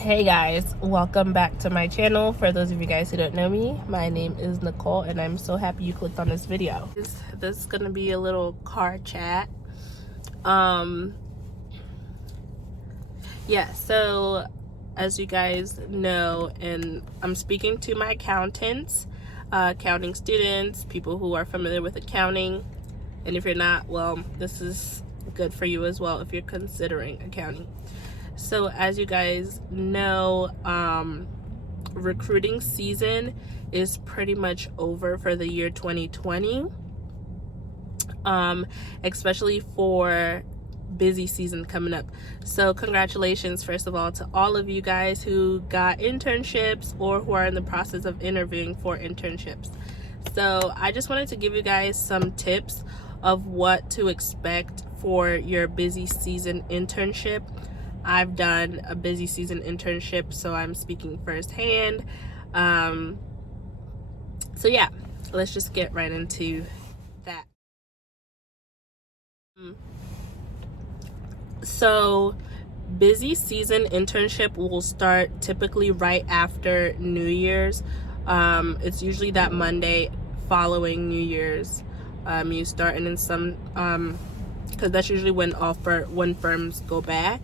Hey guys, welcome back to my channel. For those of you guys who don't know me, my name is Nicole and I'm so happy you clicked on this video. This is gonna be a little car chat. Yeah, so as you guys know, and I'm speaking to my accountants, accounting students, people who are familiar with accounting, and if you're not, well, this is good for you as well if you're considering accounting. So as you guys know, recruiting season is pretty much over for the year 2020, especially for busy season coming up. So congratulations, first of all, to all of you guys who got internships or who are in the process of interviewing for internships. So I just wanted to give you guys some tips of what to expect for your busy season internship. I've done a busy season internship, so I'm speaking firsthand. So yeah, let's just get right into that. So busy season internship will start typically right after New Year's. It's usually that Monday following New Year's. You start, and then some, because that's usually when when firms go back.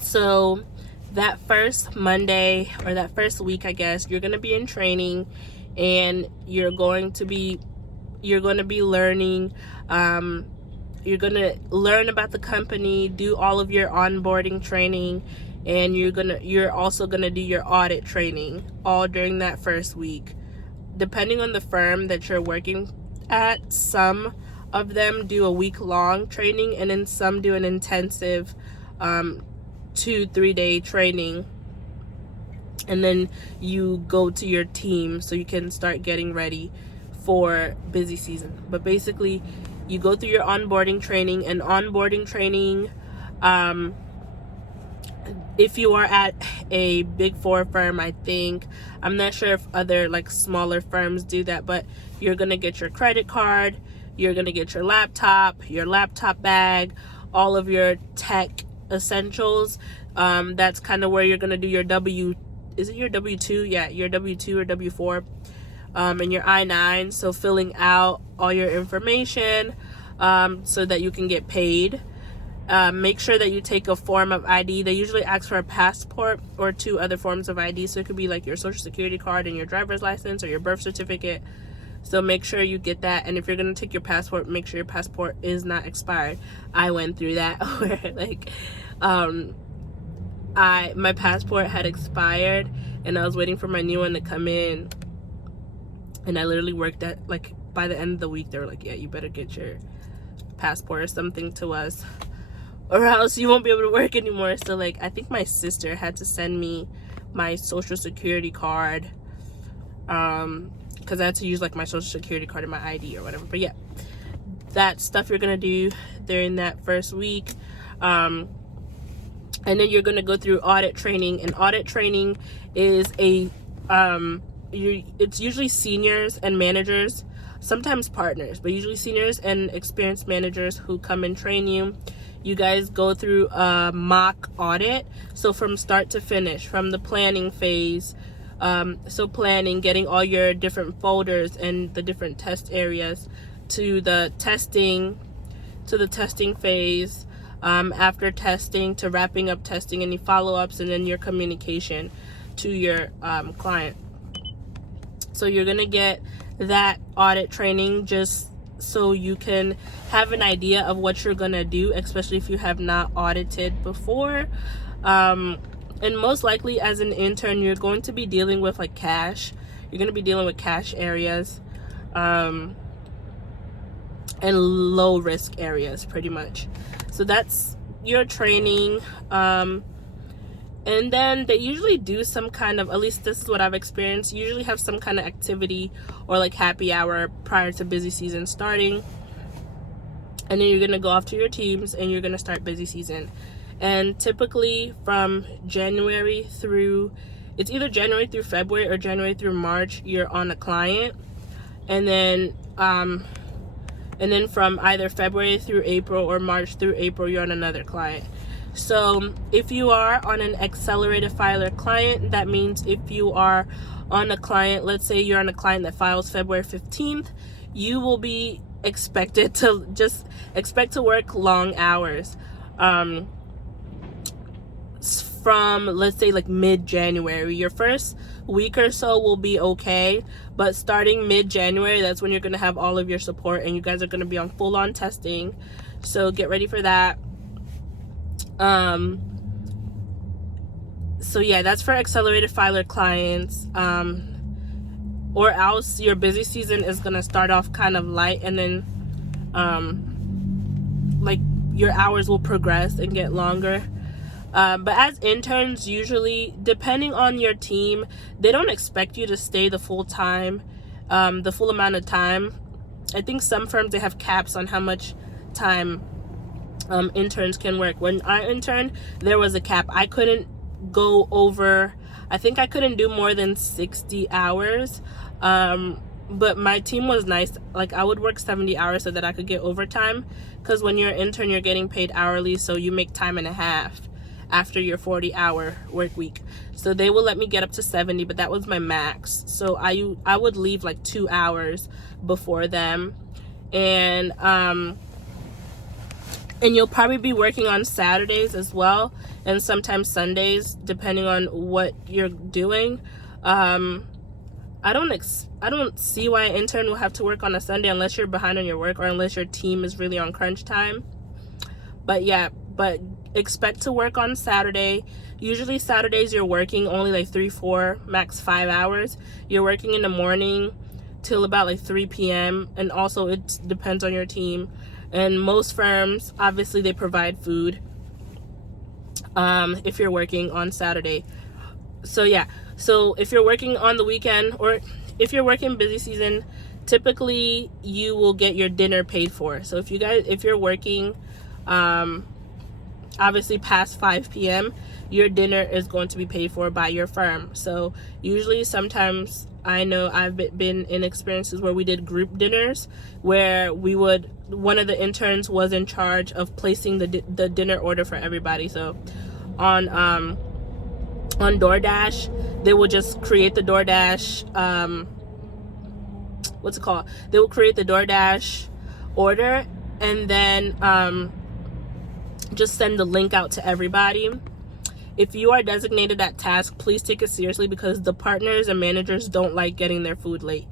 So that first Monday, or that first week, I guess, you're going to be in training, and you're going to be learning. You're going to learn about the company, do all of your onboarding training, and you're also going to do your audit training all during that first week. Depending on the firm that you're working at, some of them do a week-long training, and then some do an intensive 2-3 day training, and then you go to your team so you can start getting ready for busy season. But basically, you go through your onboarding training, and onboarding training, if you are at a Big 4 firm, I'm not sure if other like smaller firms do that, but you're gonna get your credit card, you're gonna get your laptop bag, all of your tech essentials. That's kind of where you're gonna do your is it your W-2? Yeah, your W-2 or W-4, and your I-9. So filling out all your information, so that you can get paid. Make sure that you take a form of ID. They usually ask for a passport or 2 other forms of ID. So it could be like your social security card and your driver's license, or your birth certificate. So make sure you get that. And if you're going to take your passport, make sure your passport is not expired. I went through that where like, my passport had expired and I was waiting for my new one to come in. And I literally worked at, like, by the end of the week, they were like, yeah, you better get your passport or something to us, or else you won't be able to work anymore. So like, I think my sister had to send me my social security card, because I had to use like my social security card and my ID or whatever. But yeah, that stuff you're gonna do during that first week. And then you're gonna go through audit training, and audit training is it's usually seniors and managers, sometimes partners, but usually seniors and experienced managers who come and train you. You guys go through a mock audit, so from start to finish, from the planning phase, so planning, getting all your different folders and the different test areas, to the testing phase, after testing, to wrapping up testing, any follow-ups, and then your communication to your client. So you're gonna get that audit training just so you can have an idea of what you're gonna do, especially if you have not audited before. And most likely as an intern, you're going to be dealing with like cash. You're gonna be dealing with cash areas, and low risk areas, pretty much. So that's your training. And then they usually do some kind of, at least this is what I've experienced, usually have some kind of activity or like happy hour prior to busy season starting. And then you're going to go off to your teams and you're going to start busy season. And typically from January through, it's either January through February or January through March, you're on a client. And then from either February through April or March through April, you're on another client. So if you are on an accelerated filer client, that means if you are on a client, let's say you're on a client that files February 15th, you will be expect to work long hours. From, let's say, like mid-January. Your first week or so will be okay, but starting mid-January, that's when you're going to have all of your support, and you guys are going to be on full-on testing. So get ready for that. So yeah, that's for accelerated filer clients. Or else your busy season is going to start off kind of light, and then like your hours will progress and get longer. But as interns, usually, depending on your team, they don't expect you to stay the full amount of time. I think some firms, they have caps on how much time interns can work. When I interned, there was a cap. I couldn't go over, I think I couldn't do more than 60 hours. But my team was nice. Like, I would work 70 hours so that I could get overtime, because when you're an intern, you're getting paid hourly, so you make time and a half after your 40-hour work week. So they will let me get up to 70, but that was my max. So I would leave like 2 hours before them. And you'll probably be working on Saturdays as well, and sometimes Sundays, depending on what you're doing. I don't see why an intern will have to work on a Sunday unless you're behind on your work, or unless your team is really on crunch time. But yeah, but expect to work on Saturday. Usually Saturdays you're working only like 3, 4, max 5 hours. You're working in the morning till about like 3 p.m. And also it depends on your team. And most firms, obviously, they provide food if you're working on Saturday. So yeah, so if you're working on the weekend, or if you're working busy season, typically you will get your dinner paid for. So if you're working obviously past 5 p.m., your dinner is going to be paid for by your firm. So usually, sometimes, I know I've been in experiences where we did group dinners, where one of the interns was in charge of placing the dinner order for everybody. So on DoorDash, they will just create the DoorDash, they will create the DoorDash order, and then just send the link out to everybody. If you are designated that task, please take it seriously, because the partners and managers don't like getting their food late.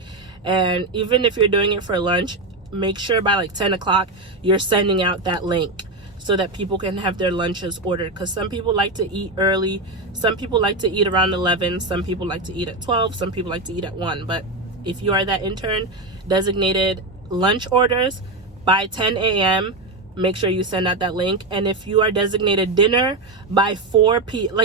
And even if you're doing it for lunch, make sure by like 10 o'clock you're sending out that link so that people can have their lunches ordered, because some people like to eat early, some people like to eat around 11, some people like to eat at 12, some people like to eat at 1. But if you are that intern designated lunch orders, by 10 a.m. make sure you send out that link. And if you are designated dinner, by 4 p.m.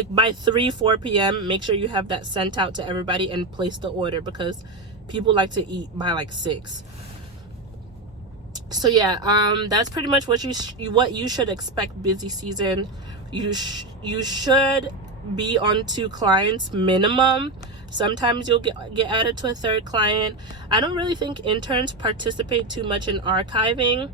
make sure you have that sent out to everybody and place the order, because people like to eat by like 6. So yeah, that's pretty much what you should expect busy season. You should be on 2 clients minimum. Sometimes you'll get added to a 3rd client. I don't really think interns participate too much in archiving.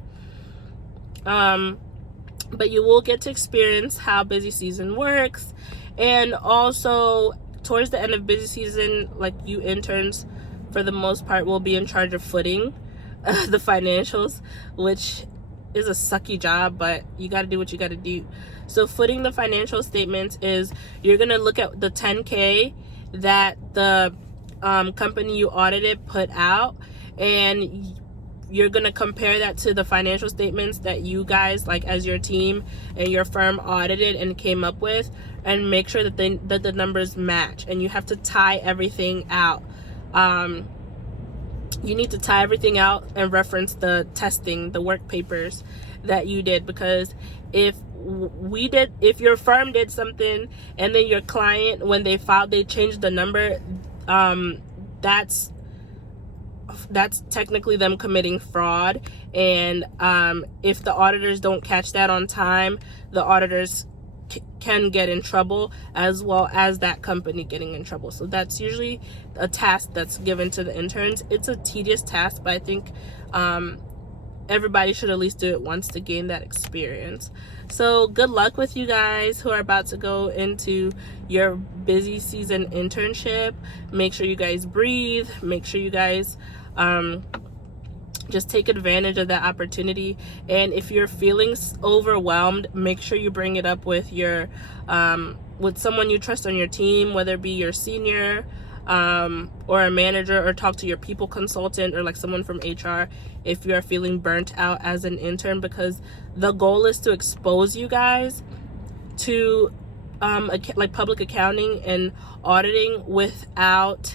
But you will get to experience how busy season works. And also, towards the end of busy season, like, you interns, for the most part, will be in charge of footing the financials, which is a sucky job, but you got to do what you got to do. So footing the financial statements is, you're going to look at the 10K that the company you audited put out, and you're going to compare that to the financial statements that you guys, like, as your team and your firm audited and came up with, and make sure that the numbers match. And you have to tie everything out. You need to tie everything out and reference the testing, the work papers that you did, because if your firm did something and then your client, when they filed, they changed the number, that's technically them committing fraud. And if the auditors don't catch that on time, the auditors can get in trouble, as well as that company getting in trouble. So that's usually a task that's given to the interns. It's a tedious task, but I think everybody should at least do it once to gain that experience. So good luck with you guys who are about to go into your busy season internship. Make sure you guys breathe. Make sure you guys just take advantage of that opportunity. And if you're feeling overwhelmed, make sure you bring it up with your with someone you trust on your team, whether it be your senior or a manager, or talk to your people consultant or like someone from HR if you are feeling burnt out as an intern, because the goal is to expose you guys to like public accounting and auditing without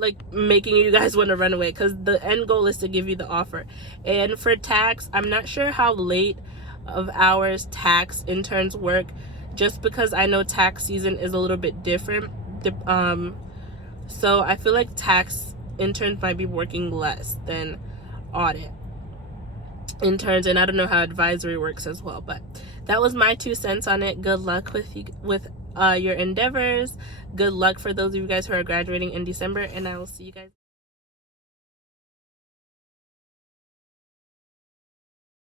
like making you guys want to run away, because the end goal is to give you the offer. And for tax, I'm not sure how late of hours tax interns work, just because I know tax season is a little bit different. So I feel like tax interns might be working less than audit interns, and I don't know how advisory works as well. But that was my 2 cents on it. Good luck with your endeavors. Good luck for those of you guys who are graduating in December, and I will see you guys.